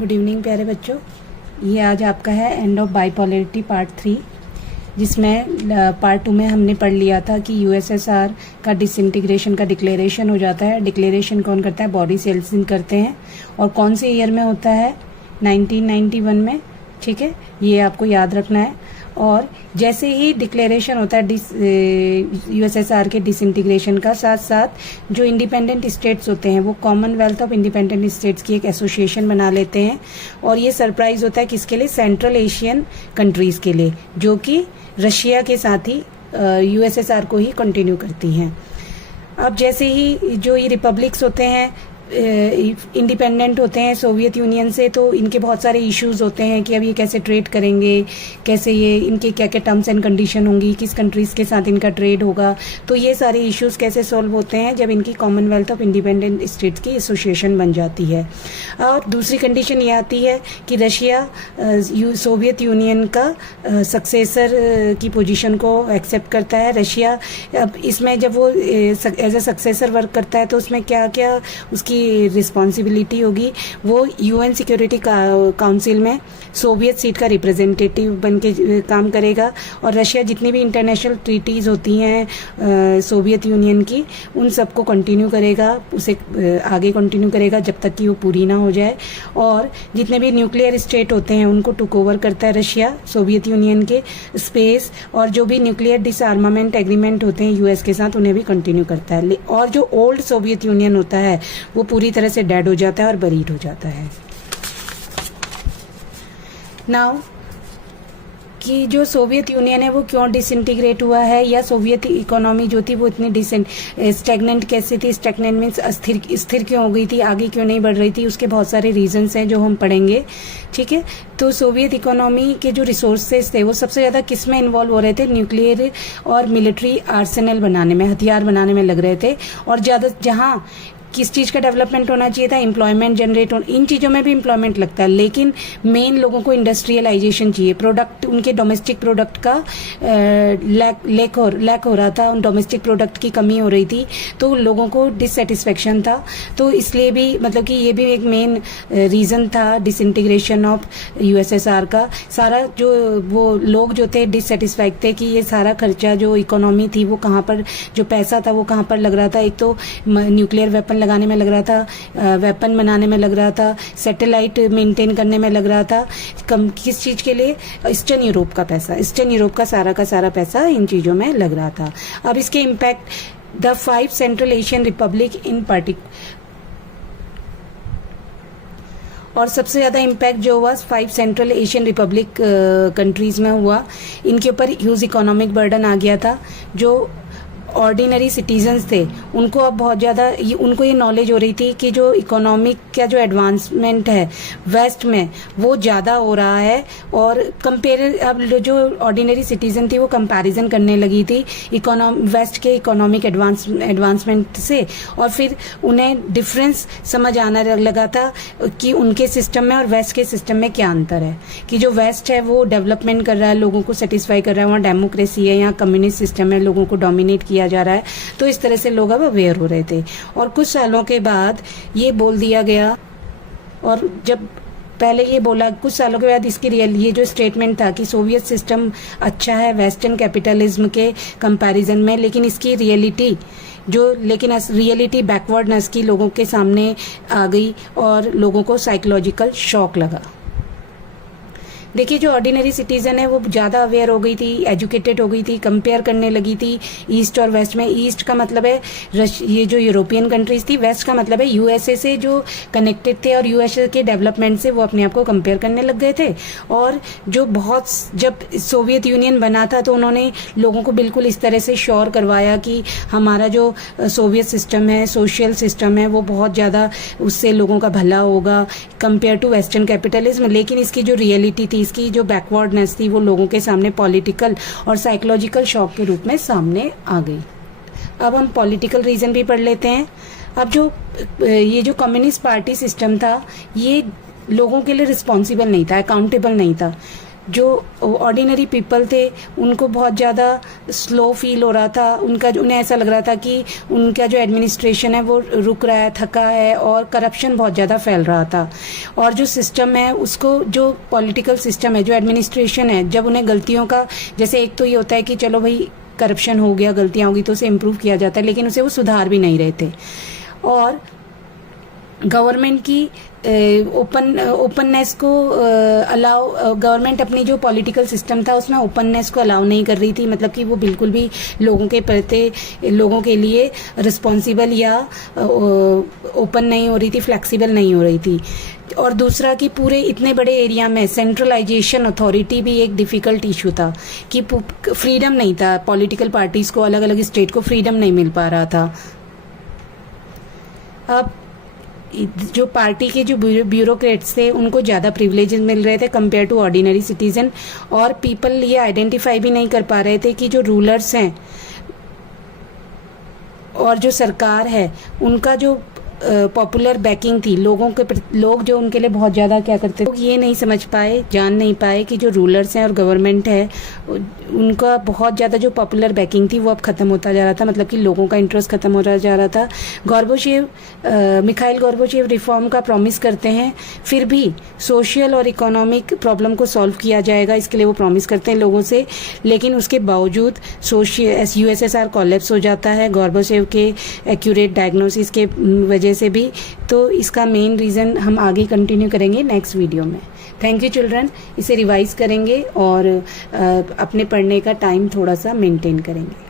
Good evening प्यारे बच्चों। ये आज आपका है एंड ऑफ बाइपोलरिटी पार्ट 3, जिसमें पार्ट 2 में हमने पढ़ लिया था कि यूएसएसआर का डिसइंटीग्रेशन का डिक्लेरेशन हो जाता है। डिक्लेरेशन कौन करता है? बॉरिस येल्त्सिन करते हैं। और कौन से ईयर में होता है? 1991 में। ठीक है, ये आपको याद रखना है। और जैसे ही डिक्लेरेशन होता है यूएसएसआर के डिसइंटीग्रेशन का, साथ साथ जो इंडिपेंडेंट स्टेट्स होते हैं वो कॉमनवेल्थ ऑफ इंडिपेंडेंट स्टेट्स की एक एसोसिएशन बना लेते हैं। और ये सरप्राइज होता है किसके लिए? सेंट्रल एशियन कंट्रीज के लिए, जो कि रशिया के साथ ही यूएसएसआर को ही कंटिन्यू करती हैं। अब जैसे ही जो ये रिपब्लिक्स होते हैं इंडिपेंडेंट होते हैं सोवियत यूनियन से, तो इनके बहुत सारे इश्यूज होते हैं कि अब ये कैसे ट्रेड करेंगे, कैसे ये इनके क्या क्या टर्म्स एंड कंडीशन होंगी, किस कंट्रीज़ के साथ इनका ट्रेड होगा। तो ये सारे इश्यूज कैसे सॉल्व होते हैं जब इनकी कॉमनवेल्थ ऑफ इंडिपेंडेंट स्टेट्स की एसोसिएशन बन जाती है। और दूसरी कंडीशन ये आती है कि रशिया सोवियत यूनियन का सक्सेसर की पोजीशन को एक्सेप्ट करता है। रशिया अब इसमें जब वो एज ए सक्सेसर वर्क करता है तो उसमें क्या क्या उसकी रिस्पॉन्सिबिलिटी होगी? वो यूएन सिक्योरिटी काउंसिल में सोवियत सीट का रिप्रेजेंटेटिव बन के काम करेगा। और रशिया जितनी भी इंटरनेशनल ट्रीटीज़ होती हैं सोवियत यूनियन की, उन सबको कंटिन्यू करेगा, उसे आगे कंटिन्यू करेगा जब तक कि वो पूरी ना हो जाए। और जितने भी न्यूक्लियर स्टेट होते हैं उनको टुक ओवर करता है रशिया सोवियत यूनियन के स्पेस। और जो भी न्यूक्लियर डिसआर्मामेंट एग्रीमेंट होते हैं यूएस के साथ, उन्हें भी कंटिन्यू करता है। और जो ओल्ड सोवियत यूनियन होता है वो पूरी तरह से डेड हो जाता है और बरीड हो जाता है। नाउ कि जो सोवियत यूनियन है वो क्यों डिसइंटीग्रेट हुआ है, या सोवियत इकोनॉमी जो थी वो इतनी स्टैग्नेंट कैसे थी? स्टैग्नेंट मीन्स स्थिर क्यों हो गई थी, आगे क्यों नहीं बढ़ रही थी? उसके बहुत सारे रीजंस हैं जो हम पढ़ेंगे। ठीक है, तो सोवियत इकोनॉमी के जो रिसोर्सेज थे वो सबसे ज़्यादा किस में इन्वॉल्व हो रहे थे? न्यूक्लियर और मिलिट्री आर्सेनल बनाने में, हथियार बनाने में लग रहे थे। और ज़्यादा जहाँ किस चीज़ का डेवलपमेंट होना चाहिए था? एम्प्लॉयमेंट जनरेट होना, इन चीज़ों में भी एम्प्लॉयमेंट लगता है, लेकिन मेन लोगों को इंडस्ट्रियलाइजेशन चाहिए। प्रोडक्ट, उनके डोमेस्टिक प्रोडक्ट का लैक हो रहा था, उन डोमेस्टिक प्रोडक्ट की कमी हो रही थी, तो लोगों को डिससेटिस्फेक्शन था। तो इसलिए भी मतलब कि ये भी एक मेन रीज़न था डिसइंटीग्रेशन ऑफ यूएसएसआर का। सारा जो वो लोग जो थे डिससेटिस्फाइड थे कि ये सारा खर्चा जो इकोनॉमी थी वो कहाँ पर, जो पैसा था वो कहाँ पर लग रहा था? एक तो न्यूक्लियर वेपन लगाने में लग रहा था, वेपन बनाने में लग रहा था, सैटेलाइट मेंटेन करने में लग रहा था। किस चीज़ के लिए? ईस्टर्न यूरोप का पैसा, ईस्टर्न यूरोप का सारा पैसा इन चीज़ों में लग रहा था। अब इसके impact the 5 central Asian Republic in particular, और सबसे ज़्यादा इम्पैक्ट जो हुआ 5 सेंट्रल एशियन रिपब्लिक कंट्रीज़ में हुआ। इनके ऊपर ह्यूज इकोनॉमिक बर्डन आ गया था। जो ऑर्डिनरी सिटीजन्स थे उनको अब बहुत ज़्यादा उनको ये नॉलेज हो रही थी कि जो इकोनॉमिक का जो एडवांसमेंट है वेस्ट में वो ज़्यादा हो रहा है। और अब जो ऑर्डिनरी सिटीजन थी वो कंपैरिजन करने लगी थी वेस्ट के इकोनॉमिक एडवांसमेंट से। और फिर उन्हें डिफरेंस समझ आना लगा था कि उनके सिस्टम में और वेस्ट के सिस्टम में क्या अंतर है। कि जो वेस्ट है वो डेवलपमेंट कर रहा है, लोगों को सेटिस्फाई कर रहा है, वहाँ डेमोक्रेसी है, यहाँ कम्युनिस्ट सिस्टम है, लोगों को डोमिनेट किया जा रहा है। तो इस तरह से लोग अब अवेयर हो रहे थे। और कुछ सालों के बाद ये बोल दिया गया, और जब पहले ये बोला, कुछ सालों के बाद इसकी ये जो स्टेटमेंट था कि सोवियत सिस्टम अच्छा है वेस्टर्न कैपिटलिज्म के कंपैरिजन में, लेकिन इसकी रियलिटी बैकवर्डनेस की लोगों के सामने आ गई और लोगों को साइकोलॉजिकल शॉक लगा। देखिए, जो ऑर्डिनरी सिटीजन है वो ज़्यादा अवेयर हो गई थी, एजुकेटेड हो गई थी, कंपेयर करने लगी थी ईस्ट और वेस्ट में। ईस्ट का मतलब है ये जो यूरोपियन कंट्रीज थी, वेस्ट का मतलब है यूएसए से जो कनेक्टेड थे, और यूएसए के डेवलपमेंट से वो अपने आप को कंपेयर करने लग गए थे। और जो जब सोवियत यूनियन बना था तो उन्होंने लोगों को बिल्कुल इस तरह से श्योर करवाया कि हमारा जो सोवियत सिस्टम है, सोशल सिस्टम है, वो बहुत ज़्यादा उससे लोगों का भला होगा कंपेयर टू वेस्टर्न कैपिटलिज्म। लेकिन इसकी जो रियलिटी थी, इसकी जो बैकवर्डनेस थी, वो लोगों के सामने पॉलिटिकल और साइकोलॉजिकल शॉक के रूप में सामने आ गई। अब हम पॉलिटिकल रीजन भी पढ़ लेते हैं। अब ये जो कम्युनिस्ट पार्टी सिस्टम था, ये लोगों के लिए रिस्पॉन्सिबल नहीं था, अकाउंटेबल नहीं था। जो ऑर्डिनरी पीपल थे उनको बहुत ज़्यादा स्लो फील हो रहा था, उन्हें ऐसा लग रहा था कि उनका जो एडमिनिस्ट्रेशन है वो रुक रहा है, थका है, और करप्शन बहुत ज़्यादा फैल रहा था। और जो सिस्टम है उसको, जो पॉलिटिकल सिस्टम है, जो एडमिनिस्ट्रेशन है, जब उन्हें गलतियों का, जैसे एक तो ये होता है कि चलो भाई करप्शन हो गया, गलतियाँ होगी तो उसे इम्प्रूव किया जाता है, लेकिन उसे वो सुधार भी नहीं रहे थे। और गवर्नमेंट की ओपननेस को अलाउ, गवर्नमेंट अपनी जो पॉलिटिकल सिस्टम था उसमें ओपननेस को अलाउ नहीं कर रही थी, मतलब कि वो बिल्कुल भी लोगों के प्रति, लोगों के लिए रिस्पॉन्सिबल या ओपन नहीं हो रही थी, फ्लेक्सिबल नहीं हो रही थी। और दूसरा कि पूरे इतने बड़े एरिया में सेंट्रलाइजेशन अथॉरिटी भी एक डिफ़िकल्ट इशू था कि फ्रीडम नहीं था, पॉलिटिकल पार्टीज़ को, अलग अलग स्टेट को फ्रीडम नहीं मिल पा रहा था। अब जो पार्टी के जो ब्यूरोक्रेट्स थे उनको ज़्यादा प्रिविलेजेस मिल रहे थे कंपेयर टू ऑर्डिनरी सिटीजन, और पीपल ये आइडेंटिफाई भी नहीं कर पा रहे थे कि जो रूलर्स हैं और जो सरकार है उनका जो पॉपुलर बैकिंग थी, लोग जो उनके लिए बहुत ज़्यादा क्या करते थे, लोग ये नहीं समझ पाए, जान नहीं पाए कि जो रूलर्स हैं और गवर्नमेंट है उनका बहुत ज़्यादा जो पॉपुलर बैकिंग थी वो अब ख़त्म होता जा रहा था, मतलब कि लोगों का इंटरेस्ट ख़त्म होता जा रहा था। मिखाइल गोर्बाचेव रिफॉर्म का प्रॉमिस करते हैं, फिर भी सोशल और इकोनॉमिक प्रॉब्लम को सॉल्व किया जाएगा, इसके लिए वो प्रॉमिस करते हैं लोगों से, लेकिन उसके बावजूद USSR कोलैप्स हो जाता है गोर्बाचेव के एक्यूरेट डायग्नोसिस के वजह से भी। तो इसका मेन रीज़न हम आगे कंटिन्यू करेंगे नेक्स्ट वीडियो में। थैंक यू चिल्ड्रन, इसे रिवाइज करेंगे और अपने पढ़ने का टाइम थोड़ा सा मेंटेन करेंगे।